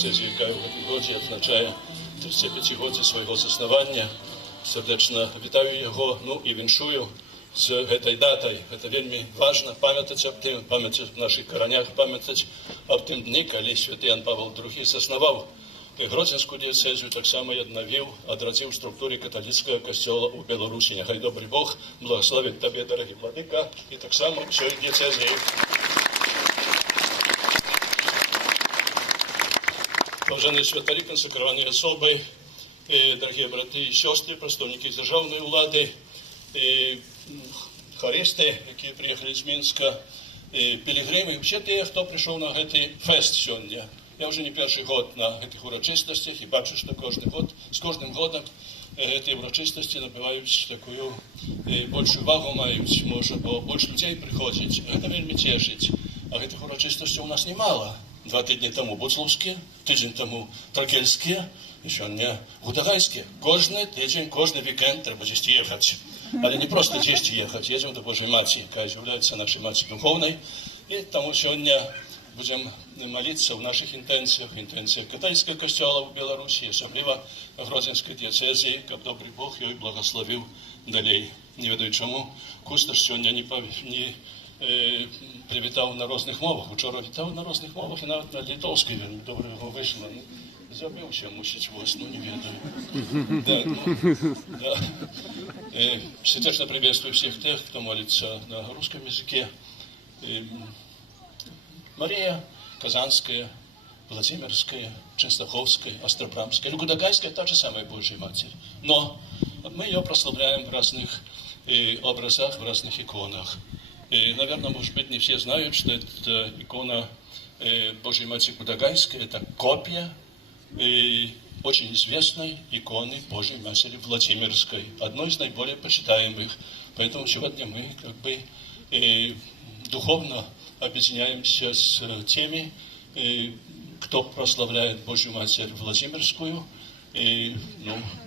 diecezji, jaka w tym godzie odznacza 35-godzie swojego zaznawania. Serdecznie witaję jego, no i winszuję z tej daтой. Это veľmi важно памятать об tym, памятать в наших корнях, памятать об tym dniu, kiedy święty Jan Paweł II zasnował Гродзенскую диецезию, так само и обновил, отразил в структуре католического костела у Беларуси. Нехай добрый Бог благословит тебе, дорогий владыка, и так само всей диецезии. Уважаемые святари, консекрованные особы, дорогие братья и сестры, представники державной влады, хористы, которые приехали из Минска, пилигримы, все те, кто пришел на этот фест сегодня. Я вже не перший год на цих урочистостях і бачу, що з кожним годом ці урочистості набувають таку більшу увагу мають, може, бо більше людей приходить. Це вельми тішить. А цих урочистостей у нас немало. 2 тижні тому буцловські, тиждень тому тракельські, і сьогодні гудагайські. Кожен тиждень, кожен вікенд треба десь їхати. Але не просто десь їхати, їдемо до Божої Матері, яка є нашою Матір'ю Духовною. І тому сьогодні будем молиться в наших интенциях католического костела в Беларуси, особливо Гродзенской диецезии, как добрый Бог ее благословил далей. Не ведаю чому. Кусташ сегодня не привітав на різних мовах. Вчора вітав на різних мовах і навіть на литовській. Добре його вийшло. Забився, мусить вас, ну не ведаю. Да. Сердечно приветствую всех тех, кто молится на русском языке. Мария Казанская, Владимирская, Częstochowская, Острограмская, Гудагайская, та же самая Божья Матерь. Но мы ее прославляем в разных образах, в разных иконах. Наверное, может быть, не все знают, что эта икона Божьей Матери Гудагайская, это копия очень известной иконы Божьей Матери Владимирской, одной из наиболее почитаемых. Поэтому сегодня мы как бы духовно объединяемся с теми, кто прославляет Божью Матерь Владимирскую. И,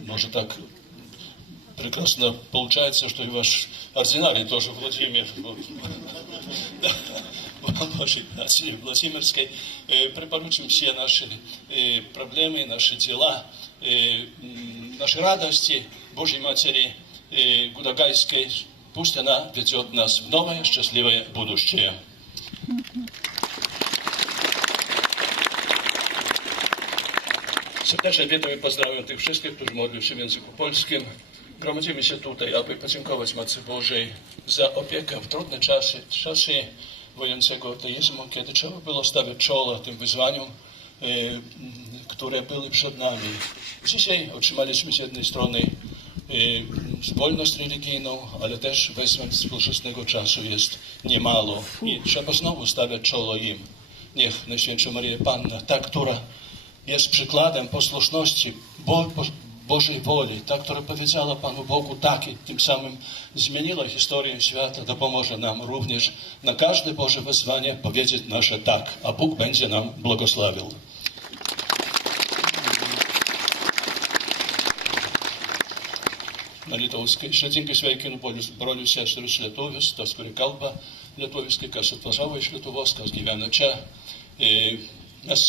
может так прекрасно получается, что и ваш ординарий тоже Владимир Божьей Матери Владимирской. Препоручим все наши проблемы, наши дела, наши радости Божьей Матери Гудагайской. Пусть она ведет нас в новое, счастливое будущее. Serdecznie witam i pozdrawiam tych wszystkich, którzy modlą się w języku polskim. Gromadzimy się tutaj, aby podziękować Matce Bożej za opiekę w trudne czasy wojennego ateizmu, kiedy trzeba było stawiać czoło tym wyzwaniom, które były przed nami. Dzisiaj otrzymaliśmy z jednej strony wolność religijną, ale też wyzwań współczesnego czasu jest niemało i trzeba znowu stawiać czoło im. Niech Najświętsza Maria Panna, ta, która jest przykładem posłuszności Bożej woli, ta, która powiedziała Panu Bogu tak i tym samym zmieniła historię świata, dopomoże nam również na każde Boże wezwanie powiedzieć nasze tak, a Bóg będzie nam błogosławił. Na lietuvskai. Širdingai sveikinu brolius seserus lietuvius, tas, kurie kalba lietuviškai, kas atvažiavo iš Lietuvos, kas gyvena čia. Mes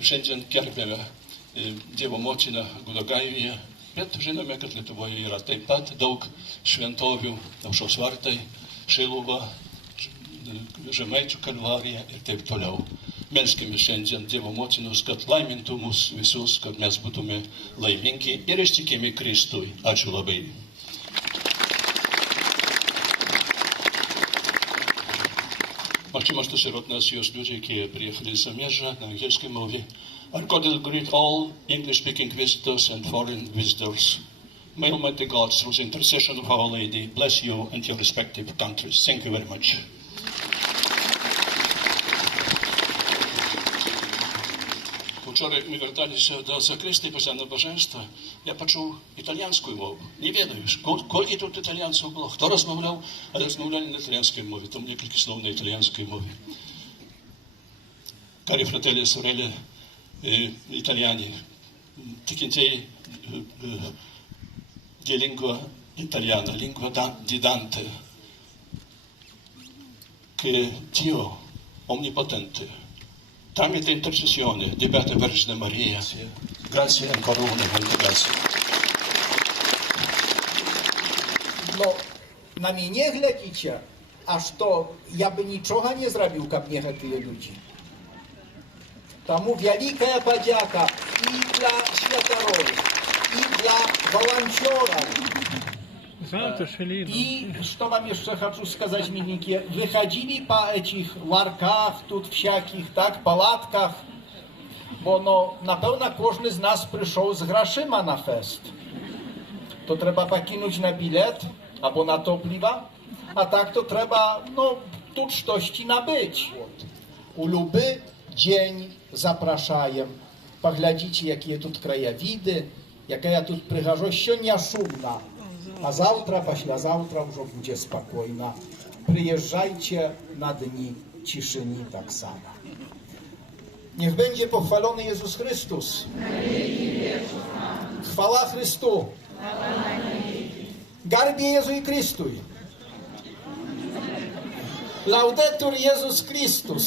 šiandien gerbėme Dievo motiną Gudagajuje, bet žinome, kad Lietuvoje yra taip pat daug šventovių, Aušros vartai, Šiluva, Žemaičių kalvarija ir taip toliau. Melskime šiandien Dievo motinos, kad laimintų mus visus, kad mes būtume laimingi ir ištikimi Kristui. Ačiū labai. Максима, что сирот нас есть люди, которые приехали из замежа на английской мове. Our God will greet all English-speaking visitors and foreign visitors. May Almighty God, through the intercession of Our Lady, bless you and your respective countries. Thank you very much. Вчора ми верталися до закристи після набоженства, я почув італійську мову. Не ведаю, скільки тут італійців було, хто розмовляв, але розмовляли на італійській мові, там декілька слов на італійській мові. Карі фрателі, сорелі, італіяні, тикінтей, di lingua italiana, lingua di Dante, che Dio onnipotente Tramite intercessione di Beata Vergine Maria. Grazie ancora una volta, grazie. No, na mnie nie глядите, a что я бы ничего не zrobił, как не гэтыя люди. Тому великая подяка и для святаров, и для волонтеров. И что вам еще хочу сказать, миленькие, выходили по этих ларках, тут всяких, так, палатках, bo no, na pewno każdy z nas przyszedł z graszyma na fest. To trzeba pakinąć na bilet, albo na topliwa, a tak to trzeba, no, tu coś nabyć. U luby dzień zapraszaję. Poglądajcie, jakie тут краєвиди, jaka тут прихожость сьогодні szumna. A завтра, послезавтра уже będzie spokojna. Przyjeżdżajcie na dni Ciszyni tak samo. Niech będzie pochwalony Jezus Chrystus. Chwała Chrystu. Garbie Jezu i Chrystuj. Laudetur Jezus Chrystus.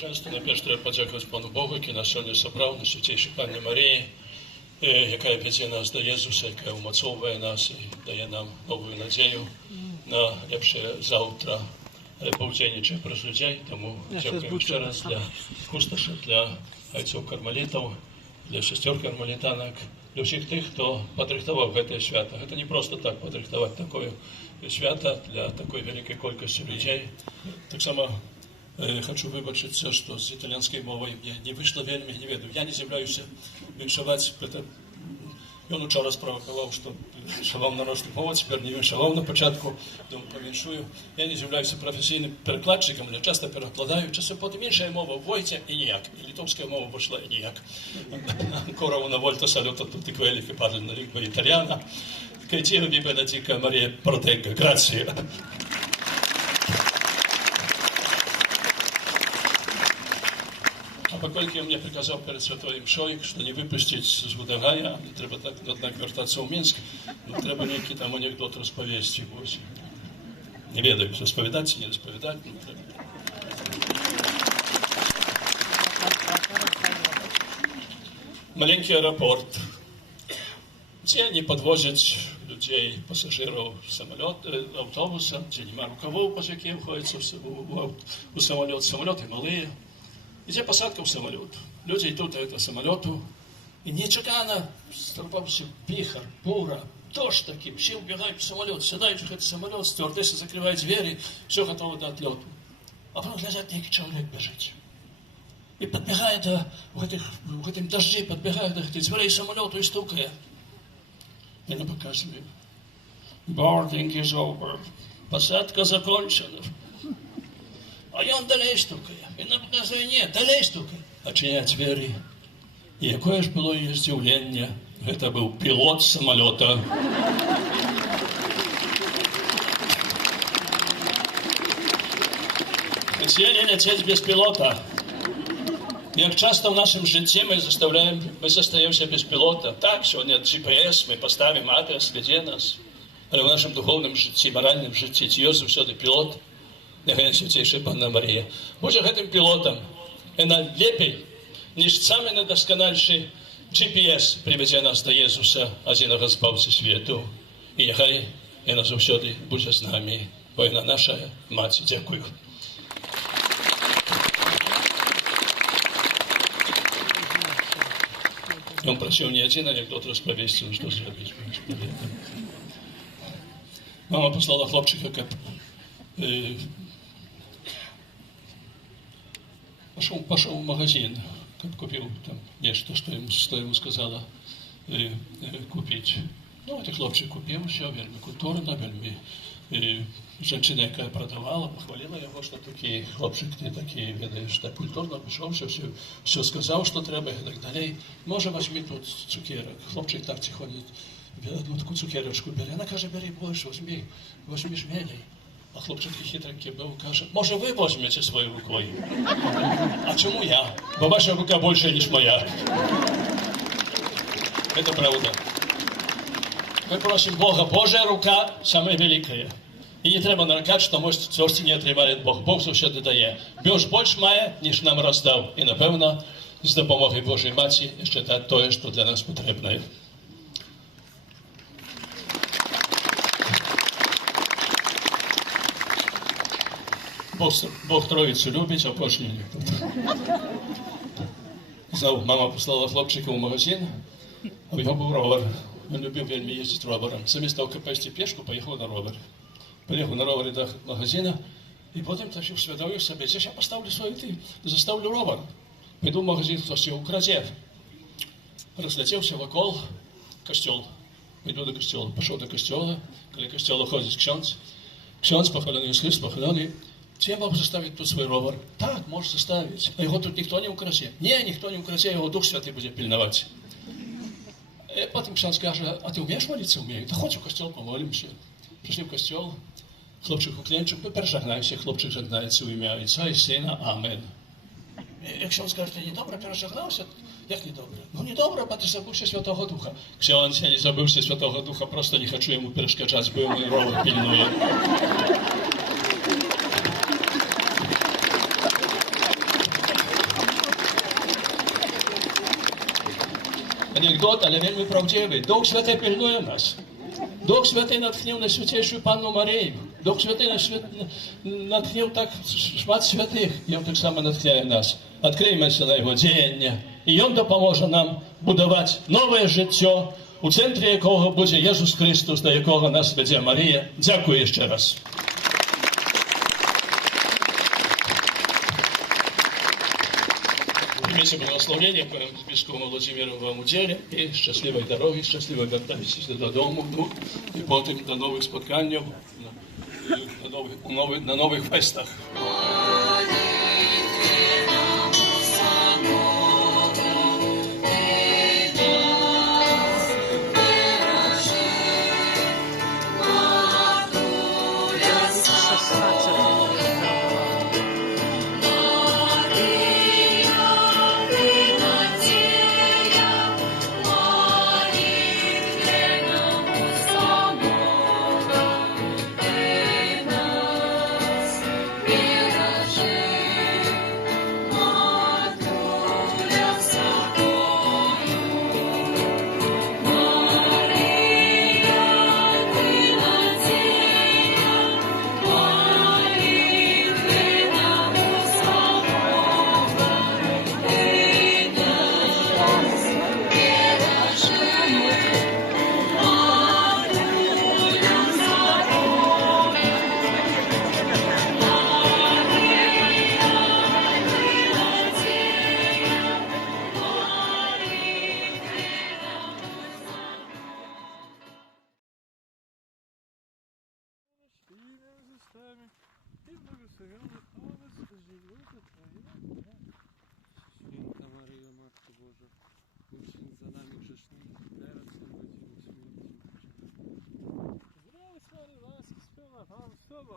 Często najpierw trzeba podziękować Panu Bogu, który nas сьогодні собрав, на Святейшій Панні Марії, яка веде нас до Єзуса, яка умацовує нас і дає нам нову надію на lepsze завтра. Połudzennicze przez ludzi, temu dziękuję jeszcze raz dla kustoszy, dla ojców karmelitów, dla sióstr karmelitanek, dla wszystkich tych, kto podrychtował te święta. To nie prosto tak podrychtować takie święta dla takiej wielkiej ilości ludzi. Tak samo хочу вибачитися, що з італійської мови не вийшло вельми, не веду. Я не з'являюся віншувати. Він вчора спровокував, що вам нарочно повод, тепер не віншував на початку, тому повіншую. Я не з'являюся професійним перекладчиком, але часто перекладаю. Часом потім інша мова вводиться і ніяк. І литовська мова вийшла і ніяк. Ancora una volta saluto tutti quelli che parlano la lingua italiana. Che Dio vi benedica, Maria protegga. Grazie. Поскольку он мне приказал перед Святой Мшой, что не выпустить с Будагая, треба так, однако вертаться в Минск, но треба некий там анекдот расповести. Не ведаю, расповедать, не расповедать. Маленький аэропорт, где не подвозят людей, пассажиров автобуса, где нема рукавов, по яким входится у самолет. Самолеты малые. Idzie посадка в самолет. Люди идут до этого самолету, и неожиданно столбался вихрь, буря, дождь таким, все убегают в самолет, сядают в этот самолет, стюардесса закрывает двери, все готово до отлета. А потом глядят, некий человек бежит. И подбегает в этом дожде, подбегает до этих дверей самолета и стукает. И она показывает. Boarding is over. Посадка закончена. А я он далее стукає. Він нам показує, ні, далее стукає. Очиняють двері. І яке ж було її здивлення. Це був пілот самоліта. Хотіли летіти без пілота. Як часто в нашому житті ми залишаємося без пілота. Так, сьогодні GPS, ми поставимо адрес, веде нас. Але в нашому духовному житті, моральному житті, Діос завжди пілот. Нехай Святейша Панна Марія. Може, гэтым пілотам яна лепей, ніж самы надасканальшы GPS прывядзе нас да Езуса, адзінага збаўцы свету. І няхай яна заўсёды будзе з намі, бо яна наша маці. Дзякую. Ён прасіў не адзін анекдот распавесці, што зрабіць. Мама паслала хлопчыка, каб пошел в магазин, купил там нечто, что ему сказала купить. Ну, этот хлопчик купил, все, вельми культурно, вельми женщина, яка продавала, похвалила его, что такие хлопчик, ты такие, ведаешь, так культурно пришел, все сказал, что треба и так далее. Може, возьми тут цукерок. Хлопчик так ходит, одну такую цукерочку бери. Она каже, бери больше, возьми жмелей. А хлопчик хитренький був, каже, може ви візьмете своєю рукою? А чому я? Бо ваша рука більше, ніж моя. Це правда. Ми просимо Бога, Божа рука саме велика. І не треба нарікати, що може зовсім не отримає Бог. Бог завжди дає. Більш більш має, ніж нам роздав. І, напевно, з допомогою Божої Матері ще те, що для нас потрібно. Бог Троїцю любить, а кожен не любить. Знову мама послала хлопчика в магазин, а в його був ровер. Він любив вельми їздити ровером. Замість того, як пести пішку, поїхав на ровері. Приїхав на ровері до магазину, і потім так усвідомив собі, це ж я поставлю свою заставлю ровер. Піду в магазин, хтось його украде. Розлетівся вокол костюл. Піду до костюла. Пішов до костюла, коли костюла ходить ксьонц. Ксьонц похолений Ісус, похолений. Чи я можу заставити тут свій ровер? Так, можеш заставити. А його тут ніхто не украде. Ні, ніхто не украде, його Дух Святий буде пильнувати. І потім ксьонц каже, а ти вмієш молитися? Вмію. Та ходь в костюл, помолимося. Прийшли в костюл. Хлопчик уклінчик, пережагнайся, хлопчик жагнається у ім'я Отця і Сина. Амен. Якщо він скаже, ти недобре пережагнався, як недобре? Ну недобре, бо ти забувся Святого Духа. Ксьонц, я не забувся Святого Духа, просто не хочу йому перешкоджати, бо йому ровер пильнує. Анекдот, але вельми правдивий. Дух Святий пильнує нас. Дух Святий натхнив на Святейшу Панну Марію. Дух Святий натхнив так шмат святих. І Він так само натхняє нас. Відкриємося на Його діяння. І Він допоможе нам будувати нове життя, у центрі якого буде Ісус Христос, до якого нас веде Марія. Дякую ще раз. Примите благословение по Бесковому Владимиру вам уделе и счастливой дороги, счастливой вертайтесь додому, ну, и потом до новых спотканий, на новых фестах. Święta Maryjo, Matko Boża, módl się za nami grzesznymi, teraz i w godzinę śmierci naszej. Zdrowaś Maryjo, łaski pełna Pan z Tobą,